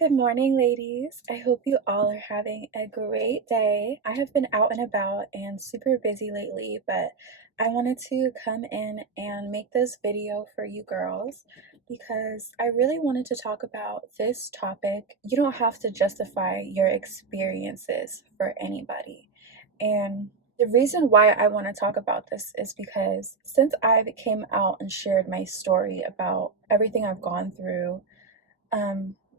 Good morning, ladies. I hope you all are having a great day. I have been out and about and super busy lately, but I wanted to come in and make this video for you girls because I really wanted to talk about this topic. You don't have to justify your experiences for anybody. And the reason why I want to talk about this is because since I came out and shared my story about everything I've gone through,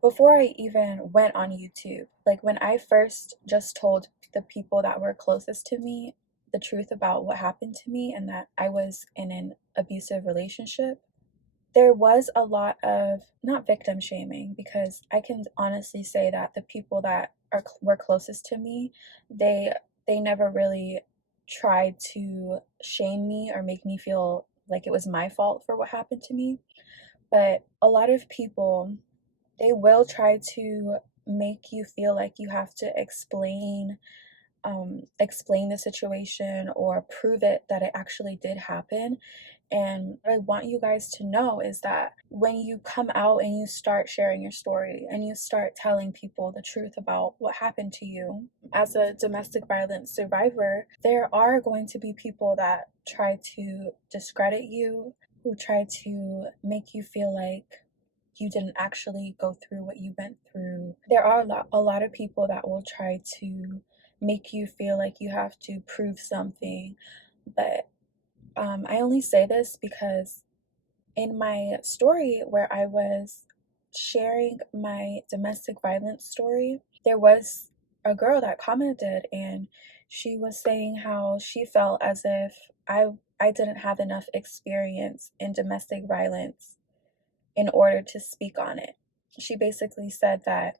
before I even went on YouTube, like when I first just told the people that were closest to me the truth about what happened to me and that I was in an abusive relationship, there was a lot of not victim shaming, because I can honestly say that the people that were closest to me, they they never really tried to shame me or make me feel like it was my fault for what happened to me. But a lot of people, they will try to make you feel like you have to explain the situation or prove it that it actually did happen. And what I want you guys to know is that when you come out and you start sharing your story and you start telling people the truth about what happened to you as a domestic violence survivor, there are going to be people that try to discredit you, who try to make you feel like you didn't actually go through what you went through. There are a lot of people that will try to make you feel like you have to prove something. But I only say this because in my story where I was sharing my domestic violence story, there was a girl that commented, and she was saying how she felt as if I didn't have enough experience in domestic violence in order to speak on it. She basically said that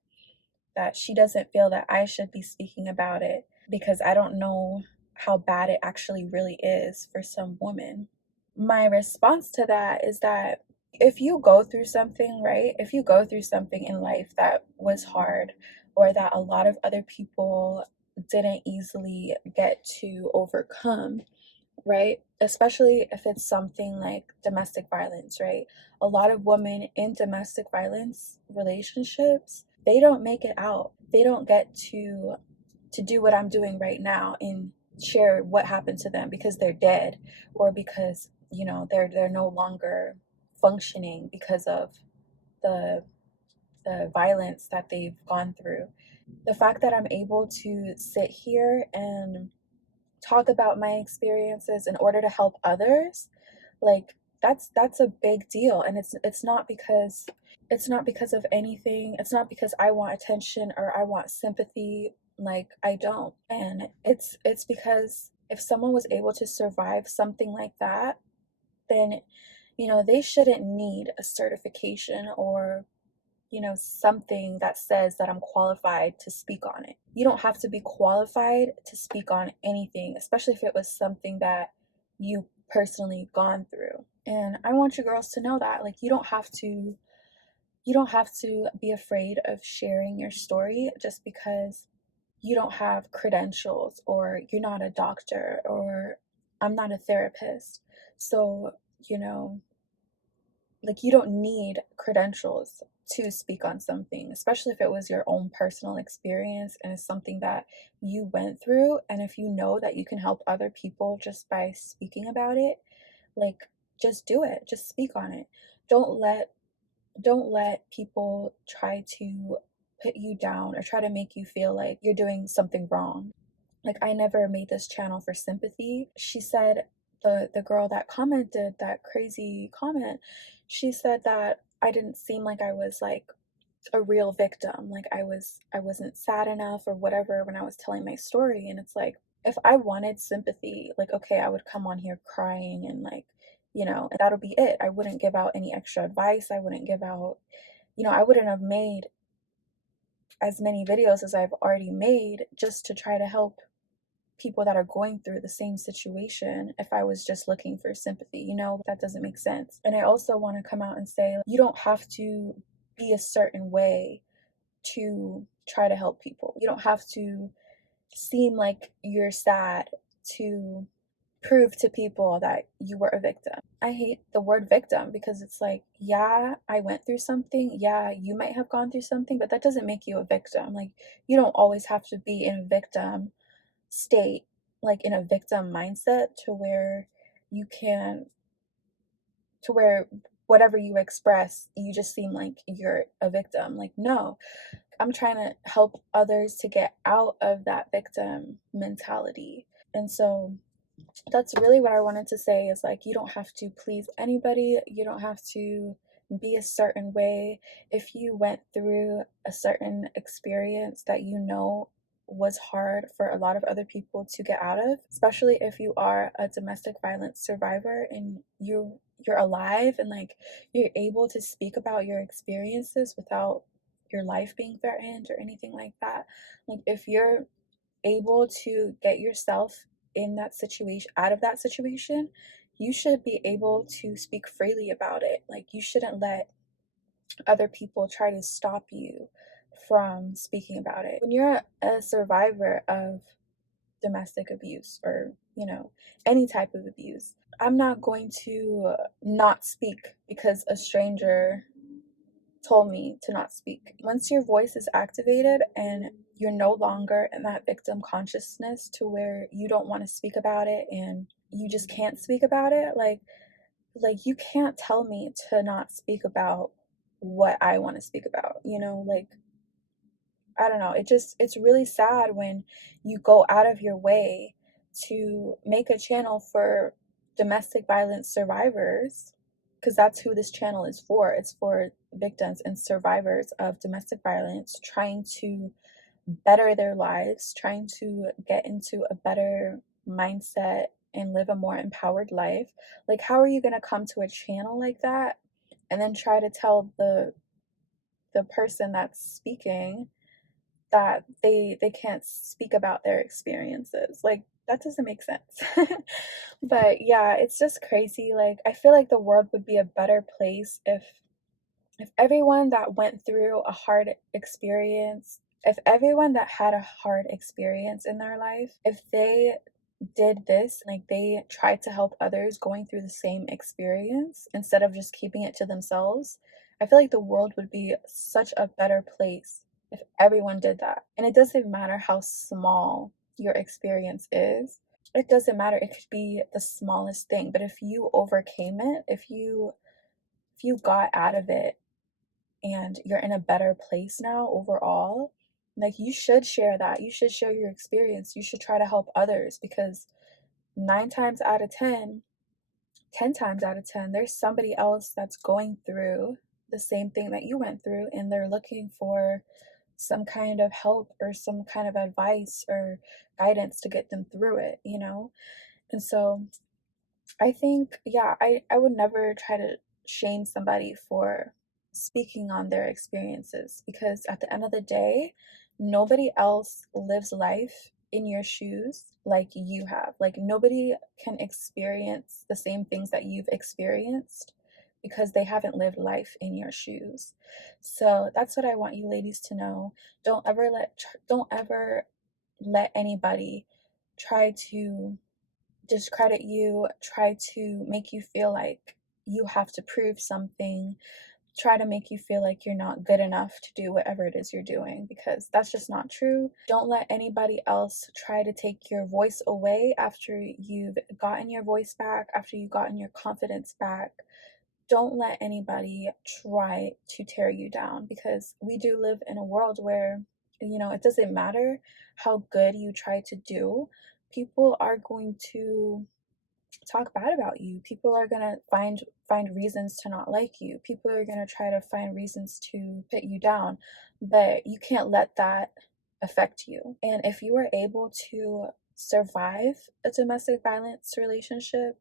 she doesn't feel that I should be speaking about it because I don't know how bad it actually really is for some women. My response to that is that if you go through something, right? If you go through something in life that was hard or that a lot of other people didn't easily get to overcome, right? Especially if it's something like domestic violence, right? A lot of women in domestic violence relationships, they don't make it out. They don't get to do what I'm doing right now and share what happened to them because they're dead, or because, they're no longer functioning because of the the violence that they've gone through. The fact that I'm able to sit here and talk about my experiences in order to help others, like that's a big deal. And it's not because of anything. It's not because I want attention or I want sympathy. Like, I don't. And it's because if someone was able to survive something like that, then they shouldn't need a certification or something that says that I'm qualified to speak on it. You don't have to be qualified to speak on anything, especially if it was something that you personally gone through. And I want you girls to know that, like, you don't have to be afraid of sharing your story just because you don't have credentials, or you're not a doctor, or I'm not a therapist. So, you know, like, you don't need credentials to speak on something, especially if it was your own personal experience and it's something that you went through. And if you know that you can help other people just by speaking about it, like, just do it. Just speak on it. Don't let people try to put you down or try to make you feel like you're doing something wrong. Like, I never made this channel for sympathy. She said, the girl that commented that crazy comment, she said that I didn't seem like I was like a real victim. Like, I wasn't sad enough or whatever when I was telling my story. And it's like, if I wanted sympathy, like, okay, I would come on here crying and, like, and that'll be it. I wouldn't give out any extra advice. I wouldn't give out, I wouldn't have made as many videos as I've already made just to try to help people that are going through the same situation if I was just looking for sympathy. That doesn't make sense. And I also want to come out and say, you don't have to be a certain way to try to help people. You don't have to seem like you're sad to prove to people that you were a victim. I hate the word victim because it's like, yeah, I went through something. Yeah, you might have gone through something, but that doesn't make you a victim. Like, you don't always have to be in a victim state, like in a victim mindset to where you can, to where whatever you express, you just seem like you're a victim. Like, no, I'm trying to help others to get out of that victim mentality. And so that's really what I wanted to say is like, you don't have to please anybody. You don't have to be a certain way. If you went through a certain experience that you know was hard for a lot of other people to get out of, especially if you are a domestic violence survivor and you're alive and like you're able to speak about your experiences without your life being threatened or anything like that. Like if you're able to get yourself in that situation, out of that situation, you should be able to speak freely about it. Like you shouldn't let other people try to stop you from speaking about it. When you're a survivor of domestic abuse or, you know, any type of abuse, I'm not going to not speak because a stranger told me to not speak. Once your voice is activated and you're no longer in that victim consciousness to where you don't want to speak about it and you just can't speak about it, like you can't tell me to not speak about what I want to speak about, you know, like I don't know, it's really sad when you go out of your way to make a channel for domestic violence survivors, because that's who this channel is for. It's for victims and survivors of domestic violence trying to better their lives, trying to get into a better mindset and live a more empowered life. Like how are you going to come to a channel like that and then try to tell the person that's speaking that they can't speak about their experiences? Like that doesn't make sense. But yeah, it's just crazy. Like I feel like the world would be a better place if everyone that went through a hard experience, if everyone that had a hard experience in their life, if they did this, like they tried to help others going through the same experience instead of just keeping it to themselves, I feel like the world would be such a better place if everyone did that. And it doesn't matter how small your experience is. It doesn't matter. It could be the smallest thing, but if you overcame it, if you got out of it and you're in a better place now overall, like you should share that. You should share your experience. You should try to help others because 9 times out of 10, 10 times out of 10, there's somebody else that's going through the same thing that you went through and they're looking for some kind of help or some kind of advice or guidance to get them through it, you know? And so I think, yeah, I would never try to shame somebody for speaking on their experiences because at the end of the day, nobody else lives life in your shoes like you have. Like, nobody can experience the same things that you've experienced because they haven't lived life in your shoes. So that's what I want you ladies to know. Don't ever let anybody try to discredit you, try to make you feel like you have to prove something, try to make you feel like you're not good enough to do whatever it is you're doing because that's just not true. Don't let anybody else try to take your voice away after you've gotten your voice back, after you've gotten your confidence back. Don't let anybody try to tear you down because we do live in a world where, you know, it doesn't matter how good you try to do, people are going to talk bad about you. People are going to find reasons to not like you. People are going to try to find reasons to put you down, but you can't let that affect you. And if you are able to survive a domestic violence relationship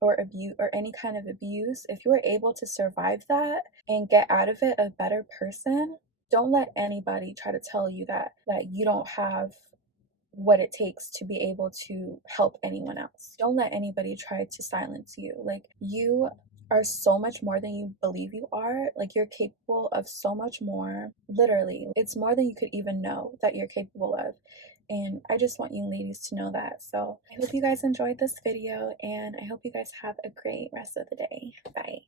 or abuse or any kind of abuse, if you are able to survive that and get out of it a better person, don't let anybody try to tell you that you don't have what it takes to be able to help anyone else. Don't let anybody try to silence you. Like, you are so much more than you believe you are. Like, you're capable of so much more. Literally, it's more than you could even know that you're capable of. And I just want you ladies to know that. So I hope you guys enjoyed this video, and I hope you guys have a great rest of the day. Bye.